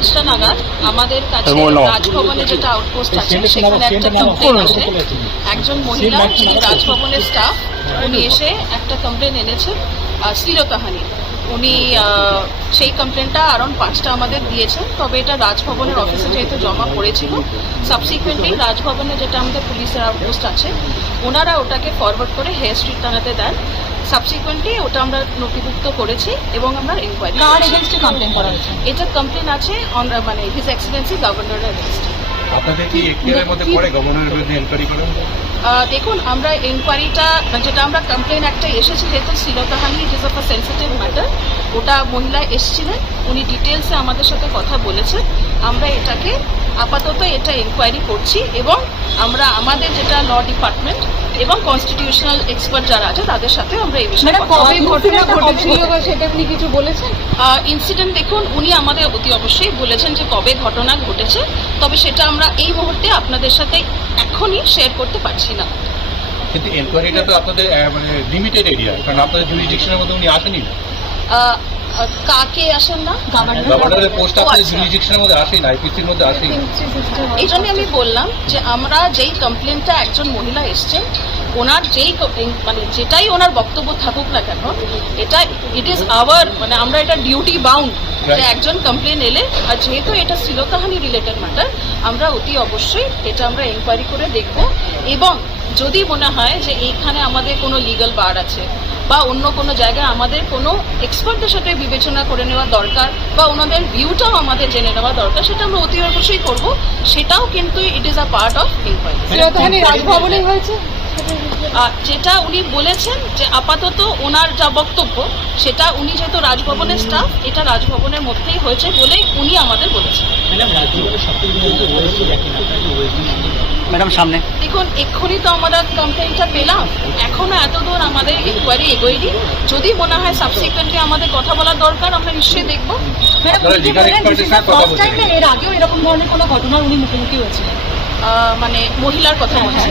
পাঁচটা নাগাদ আমাদের কাছে রাজভবনে যেটা আউটপোস্ট আছে সেখানে একটা কমপ্লেন আসে একজন মহিলা রাজভবনের স্টাফ উনি এসে একটা কমপ্লেন এনেছেন আহ, শ্লীলতাহানি উনি সেই কমপ্লেনটা আরাউন্ড পাঁচটা আমাদের দিয়েছেন তবে এটা রাজভবনের অফিসে যেহেতু জমা পড়েছিল সাবসিকুয়েন্টলি রাজভবনে যেটা আমাদের পুলিশের আউটপোস্ট আছে ওনারা ওটাকে ফরওয়ার্ড করে হেয়ার স্ট্রিট থানাতে দেন। সাবসিকুয়েন্টলি ওটা আমরা নথিভুক্ত করেছি এবং আমরা ইনকোয়ারি কার কমপ্লেন করা এটা কমপ্লেন আছে অন মানে হিজ এক্সেলেন্সি গভর্নরের এগেনস্ট আপনাদের কি এখতিয়ারের মধ্যে পড়ে গভর্নরের বিরুদ্ধে এনকোয়ারি করেন দেখুন আমরা এনকোয়ারিটা যেটা আমরা কমপ্লেন একটা এসেছে যেহেতু শ্রীলতাহানি it is of a sensitive matter ওটা মহিলা এসেছিলেন উনি ডিটেলসে আমাদের সাথে কথা বলেছেন। আমরা এটাকে আপাতত এটা এনকোয়ারি করছি এবং আমরা আমাদের যেটা ল ডিপার্টমেন্ট এবং কনস্টিটিউশনাল এক্সপার্ট যারা আছে তাদের সাথে আমরা এই বিষয়ে সেটা আপনি কিছু বলেছেন? ইনসিডেন্ট দেখুন উনি আমাদের অতি অবশ্যই বলেছেন যে কবে ঘটনা ঘটেছে তবে সেটা আমরা এই মুহূর্তে আপনাদের সাথে এখনই শেয়ার করতে পারছি না। কিন্তু এনকোয়ারিটা তো আপনাদের মানে লিমিটেড এরিয়া কারণ আপনাদের জুরিডিকশনের মধ্যে উনি আসেনি কাকে আসেন না? গভর্নরের পোস্ট ও আপনাদের আচ্ছা। জুরিডিকশনের মধ্যে আসেন আইপিসির মধ্যে আসেন। এই জন্য আমি বললাম যে আমরা যেই কমপ্লেনটা একজন মহিলা এসছেন ওনার যেই মানে যেটাই ওনার বক্তব্য থাকুক না কেন এটা ইট ইজ আওয়ার মানে আমরা এটা ডিউটি বাউন্ড যে একজন কমপ্লেন এলে আর যেহেতু এটা শ্লীলতাহানি রিলেটেড ম্যাটার আমরা অতি অবশ্যই এটা আমরা এনকোয়ারি করে দেখব। এবং যদি মনে হয় যে এইখানে আমাদের কোনো লিগ্যাল বার আছে বা অন্য কোনো জায়গায় আমাদের কোনো এক্সপার্টদের সাথে বিবেচনা করে নেওয়া দরকার বা ওনাদের ভিউটাও আমাদের জেনে নেওয়া দরকার সেটা আমরা অতি অবশ্যই করব। সেটাও কিন্তু it is a part of inquiry রাজভবনে হয়েছে? যেটা উনি বলেছেন যে আপাতত ওনার যা বক্তব্য সেটা উনি যেহেতু রাজভবনের স্টাফ এটা রাজভবনের মধ্যেই হয়েছে বলেই উনি আমাদের বলেছেন। ম্যাডাম সামনে। দেখুন এক্ষুনি তো আমরা কমপ্লেনটা পেলাম। এখনও এতদূর আমাদের ইনকোয়ারি এগোয়নি। যদি মনে হয় সাবসিকুয়েন্টলি আমাদের কথা বলার দরকার আমরা নিশ্চয়ই দেখব। এর আগেও এরকম ধরনের কোনো ঘটনার উনি মুখোমুখি হয়েছিলেন। আহ, মানে মহিলার কথা বলছেন।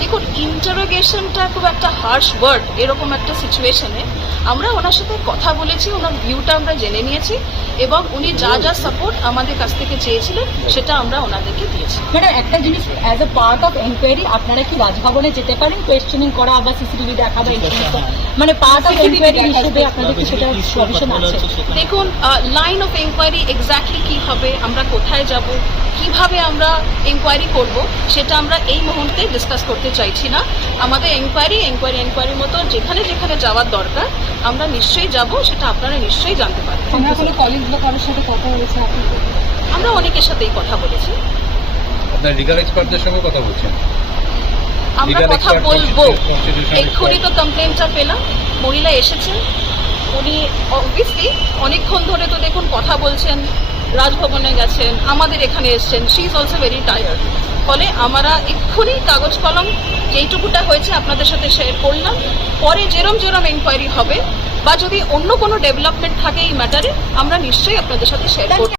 দেখুন ইন্টারোগেশনটা খুব একটা হার্শ ওয়ার্ড এরকম একটা সিচুয়েশনে আমরা ওনার সাথে কথা বলেছি ওনার ভিউটা আমরা জেনে নিয়েছি এবং উনি যা যা সাপোর্ট আমাদের কাছ থেকে চেয়েছিলেন সেটা আমরা ওনাদেরকে দিয়েছি। ম্যাডাম একটা জিনিস as a part of enquiry আপনারা কি রাজভবনে যেতে পারেন? কোয়েশ্চেনিং করা বা সিসিটিভি দেখা বা মানে পার্ট অফ এনকোয়ারি হিসেবে আপনাদের কি সেটা প্রভিশন আছে? দেখুন লাইন অফ এনকোয়ারি এক্স্যাক্টলি কি হবে আমরা কোথায় যাব কীভাবে আমরা এনকোয়ারি করব সেটা আমরা এই মুহূর্তে ডিসকাস করতে চাইছি না। আমাদের এনকোয়ারি এনকোয়ারি এনকোয়ারির মতো যেখানে যেখানে যাওয়ার দরকার আমরা নিশ্চয়ই যাব সেটা আপনারা নিশ্চয়ই জানতে পারবেন। আমরা কোনো কলেজ বা কারোর সাথে কথা হয়েছে আমরা অনেকের সাথেই কথা বলেছি। আপনার লিগাল এক্সপার্টদের সঙ্গে কথা বলছেন? আমরা কথা বলব। এক্ষুনি তো। কমপ্লেনটা পেলাম। মহিলা এসেছেন। উনি অবভিয়াসলি অনেকক্ষণ ধরে তো দেখুন কথা বলছেন। রাজভবনে গেছেন, আমাদের এখানে এসছেন she is also very tired ফলে আমরা এক্ষুনি কাগজ কলম যেইটুকুটা হয়েছে আপনাদের সাথে শেয়ার করলাম। পরে যেরম যেরম এনকোয়ারি হবে, বা যদি অন্য কোনো ডেভেলপমেন্ট থাকে এই ম্যাটারে আমরা নিশ্চয়ই আপনাদের সাথে শেয়ার করব।